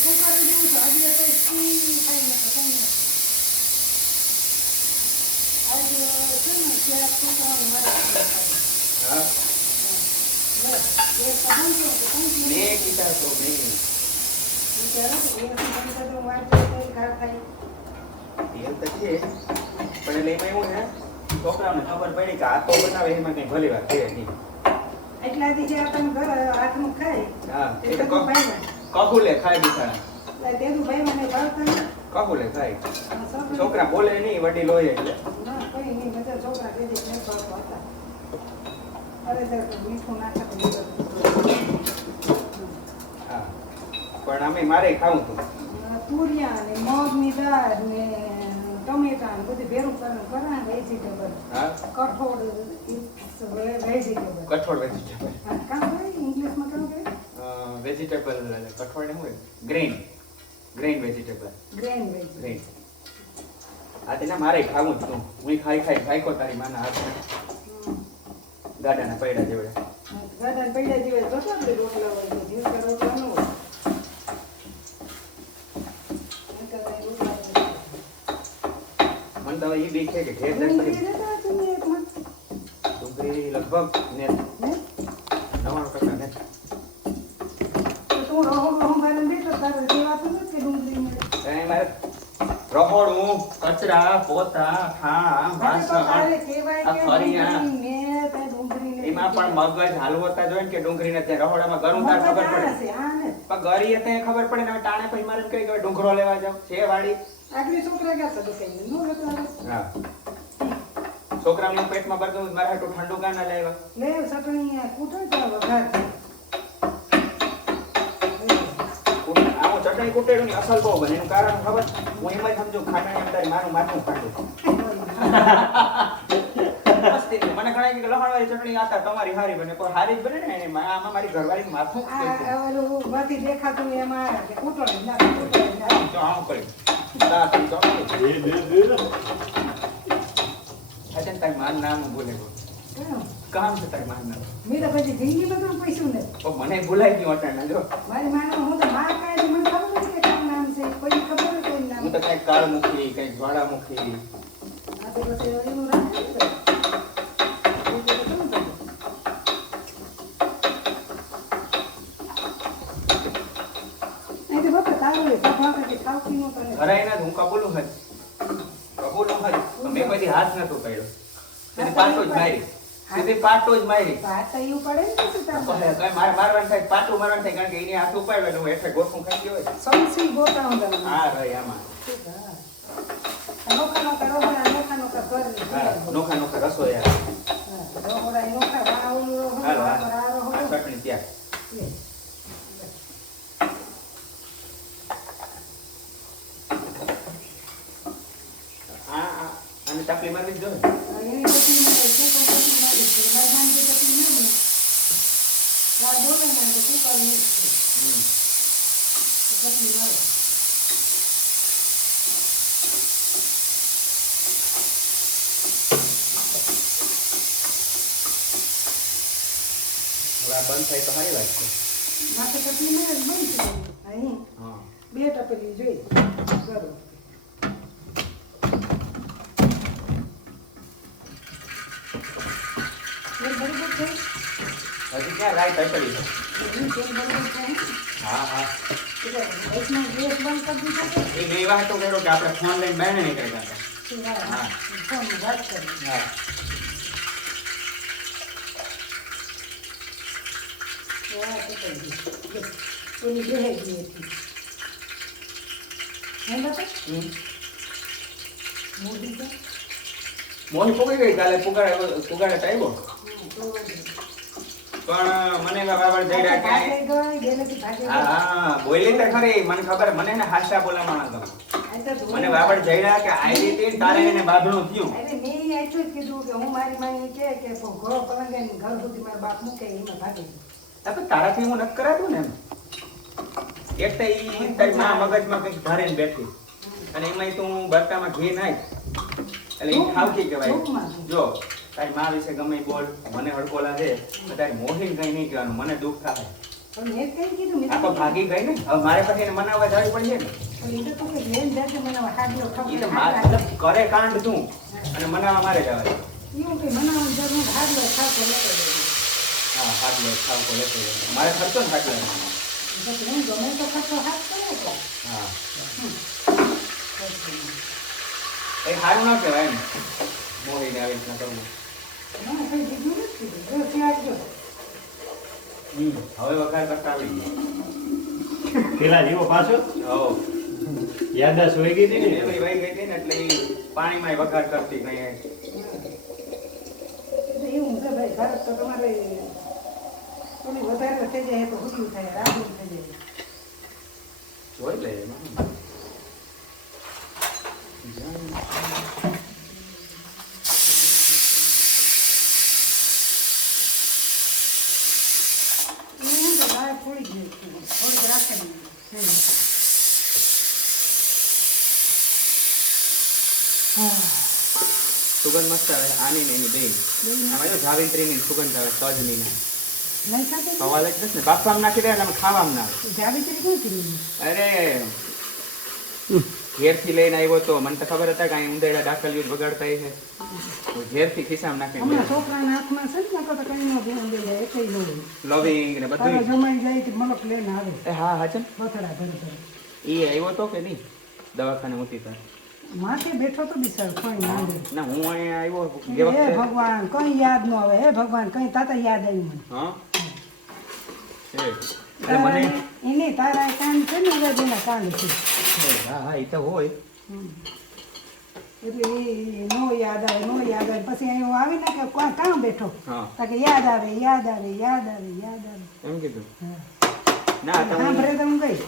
Cooker જેવું છે આજે તો સ્ટીમ ખાઈ ન શકાય આજે છે ને ત્યાં કુકર મારે હા એ કદમ તો ને કીધા તો નહીં એ તો છે પણ એટલે એમાં એવું છે છોકરાઓને ખબર પડી કે આ તો બનાવે એમાં કઈ ભલી વાત છે નહીં એટલા દી જે આપણને ઘર હાથનું ખાય હા એ તો ભાઈ કબૂલે ખાય બિચારા એટલે તેનું ભાઈ મને ભાવતા કબૂલે ખાય છોકરા બોલે નહીં વડીલ હોય એટલે ના કઈ નહીં બધા છોકરા કઈ દે નહીં ભાવતા હતા અરે તો મીઠું નાખે હા પણ અમે મારે ખાવું હતું તુરિયા ને મગની દાળ ને ટમેટા ને બધું ભેરું કરા વેજીટેબલ હા કઠોળ વેજીટેબલ કઠોળ વેજીટેબલ કામ કરે ઇંગ્લિશમાં કામ કરે વેજીટેબલ કઠોળ ને શું grain vegetable grain veggie grain આ તેના મારે ખાવું જ હતું હું ખાઈ ખાઈકો તારી માના હાથમાં ગાડાના પૈડા જેવડે ગાડાના પૈડા જેવડે તો આપણે રોટલા હોય તો જીવ કે રોટલા ન હોય મને તો એ બી છે કે ઢેર ડુંગળી લગભગ ને 99% ને તું રહો મારે દે તો તારે દેવાતું નથી કે ડુંગળી મળે એ મારે રહોડું કચરા પોતા ઠામ વાસણ આ ફરિયા એમાં પણ મગજ હાલવતા જોઈએ ને કે ડુંગળીને ત્યાં રહોડામાં ગરું તાર ખબર પડે પણ ગરીએ ત્યાં ખબર પડે ને ટાણે પછી મારે કઈ કે ડુંગરો લેવા જાવ છે વાડી આગલી છોકરા ગયા તો કઈ નો હતો હા છોકરાઓના પેટમાં બધું મારે હાટું ઠંડુ ગાના લેવા લે સટણી કૂટો તો વઘાર આવું ચટણી કુટેડું ની અસલ બહુ બને એનું કારણ ખબર હું એમ જ સમજુ ખાટાની અંદર મારું માથું ખાંડું મને ઘણા કે લહણવાળી ચટણી આતા તમારી હારી બને કોઈ હારી જ બને ને આમાં મારી ઘરવાળી માથું ઓલું બધી દેખાતું એમાં કૂટો ના તો આમ કરી તારી માર નામ બોલે કામ છે તારી માર નામ મેં તો પછી જિંદગીમાં તો પૈસું ને મને ભૂલાઈ ગયું અટાણા જો મારી માનો હું તો માર કાય મને ખબર નથી કે કામ નામ છે કોઈ ખબર કોઈ નામ હું તો કઈ કાળમુખી કઈ જ્વાળામુખી આ તો પછી એનું રાખે ને હું કબૂલું હજ મેં પછી હાથ નતો પડ્યો પાટો જ મારી સીધી પાટો જ મારી મારવાનું થાય પાટું મારવાનું થાય કારણ કે એને હાથ ઉપાડ્યો એટલે હું હેઠે ગોઠું ખાઈ ગયો હા રહી આમાં નોખા નોખા રસોઈ ચટણી ત્યાં અને ચાપલી મારવી જ જોઈએ હવે આ બંધ થાય તો સારી વાત છે માથે ટપલી ને બંધ છે અહીં બે ટપલી જોઈ કરો હજી ક્યાં રાઈ તપેલી છે હા હા એ બે વાત તો કર્યો કે આપણે ફોન લઈને બહાર નીકળી ગયા હા હા મોહી પોગી ગઈ કાલે પુગાડે ટાઈબો પણ મને બરાબર જઈ રહ્યા કે હા બોલી તો ખરી મને ખબર મને ને હાસ્યા બોલા માણસ મને બરાબર જઈ રહ્યા કે આઈ રીતે તારે એને બાંધણું થયું અરે મેં આટલું જ કીધું કે હું મારી માની કે ઘરો પલંગે ઘર સુધી મારા બાપ મૂકે એમાં ભાગી તો તારાથી હું નક કરાતું ને એમ એટલે ઈ તારી માં મગજમાં કંઈક ધારીને બેઠી અને એમાંય તું બરકામાં ઘી નાખ એટલે ઈ ખાવતી કહેવાય જો તારી માં વિશે ગમે બોલ મને હડકોલા છે તો તારી મોહીને કઈ નહીં કહેવાનું મને દુઃખ થાય પણ મેં કઈ કીધું મેં આ તો ભાગી ગઈ ને હવે મારે પછી એને મનાવવા જવી પડશે ને પણ એ તો તું કે લેન જાતે મને હાડલો એ તો ખબર મતલબ કરે કાંડ તું અને મનાવવા મારે જવાય એવું કે મનાવવાનું જરૂર હાડલો ખાવ તો લેતો જજો. હા હાથ લે ખાવ તો લેતો જાય. મારે ખર્ચો ને હાથ લે પછી હું ગમે તો ખર્ચો હાથ કરે તો હા એ સારું ના કહેવાય એમ મોહીને આવી રીતના કરવું ના કઈ બીજું નથી કીધું. જો ત્યાં જો હવે વઘાર કરતા આવડી ગયું પેલા જેવો પાછો હો યાદાશ હોઈ ગઈ હતી ને એવી વહી ગઈ હતી ને એટલે ઈ પાણીમાં વઘાર કરતી કઈ એટલે એવું છે ભાઈ ભારત તો તમારે થોડી વધારે થઈ જાય તો હુકું થાય રાહુલ થઈ જાય. જોઈ લે એમાં એમ તો બહાર થોડી જ નહીં. થોડીક રાખે નહીં. સુગંધ મસ્ત આવે આની ને એની બે આમાં જો જાવિત્રીની સુગંધ આવે તજની ને નહીં ખાતે સવાલ જ નથી ને બાફવામાં નાખી દે એટલે આમાં ખાવામાં ના આવે. જાવેતરી કોણ કીધું? અરે ઘેરથી લઈને આવ્યો તો મને તો ખબર હતા કે અહીં ઉંદેડા ડાકલીઓ જ બગાડતા છે તો ઘેરથી ખિસ્સામાં નાખીને હમણાં છોકરાના હાથમાં છે ને નકર તો કંઈ ન ધ્યાન દે જાય એકઈ ન હોય. લવિંગ ને તારા બધું જમાઈ જાય તો મલક લઈને આવે હા હા ચમ બથડા ભરી ભરી. એ આવ્યો તો કે નહીં દવાખાને મૂકી તાર માથે બેઠો તો બિચારો કોઈ ના દે. ના હું અહીંયા આવ્યો હે જે વખતે ભગવાન કઈ યાદ ન આવે. હે ભગવાન કઈ તાતા યાદ આવી મને. હા છે અરે મને એને તારા કાન છે ને એના કાન છે. હા હા એ તો હોય એટલે એ નો યાદ આવે નો યાદ આવે પછી અહીં આવી ને કે કાં બેઠો હા તાકે યાદ આવે યાદ આવે યાદ આવે યાદ આવે. એમ કીધું હા. ના તો હું સાંભળે તો હું ગઈ